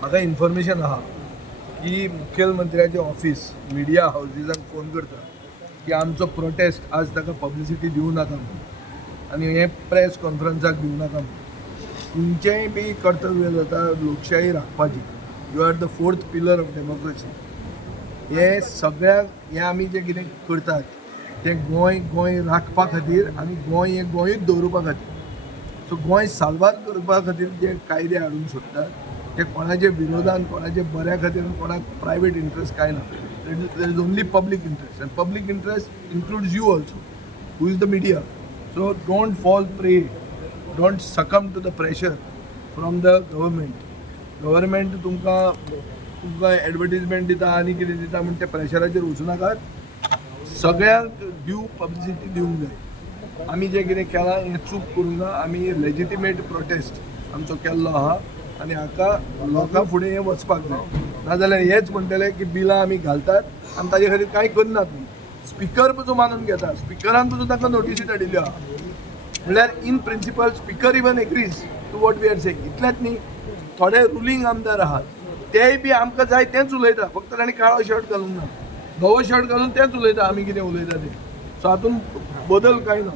म्हाका इन्फॉर्मेशन आहा की मुख्यमंत्र्याचे ऑफिस मिडिया हाऊजीजांक फोन करता की आमचो प्रोटेस्ट आज ताका पब्लिसिटी दिवं नाका म्हणून आनी हे प्रेस कॉन्फरन्साक दिवं नाका म्हणून तुमचेंय बी कर्तव्य जाता लोकशाही राखपाची. You are the fourth pillar of democracy. हे सगळ्याक हे आमी जे कितें करतात ते गोंय राखपा खातीर आनी गोंय हें गोंयूच दवरपा खातीर. सो गोंय साल्वार करपा खातीर जे कायदे हाडूंक सोदतात ते कोणाचे विरोधान कोणाचे बऱ्या खातीर कोणाक प्रायवेट इंट्रस्ट काय ना. There is only public interest and public interest includes you also who is the media. So don't fall prey, don't succumb to the pressure from the government. Government तुमकां एडवर्टिजमेंट दिता आनी कितें दिता म्हणून ते प्रेशराचेर वचूं नाकात. सगळ्यांक ड्यू पब्लिसिटी दिवंक जाय. आमी जें कितें केलां हें चूक करूं ना. आमी लेजिटिमेट प्रोटेस्ट आमचो केल्लो आहा आनी हाका लोकां फुडें हें वचपाक जाय. नाजाल्यार हेच म्हणटले की बिलां आमी घालतात आनी ताजे खातीर कांय करनात न्ही. स्पिकर पसून मानून घेता. स्पिकरान पसून तांकां नोटिसी धाडिल्ल्यो आहा म्हणल्यार in principle speaker even agrees to what we are saying. इतलेंच न्ही, थोडे रुलींग आमदार आहात तेय बी आमकां जाय तेंच उलयता. फक्त तांणी काळो शर्ट घालूंक ना, धवो शर्ट घालून तेंच उलयता आमी कितें उलयता तें. सो हातूंत बदल कांय ना.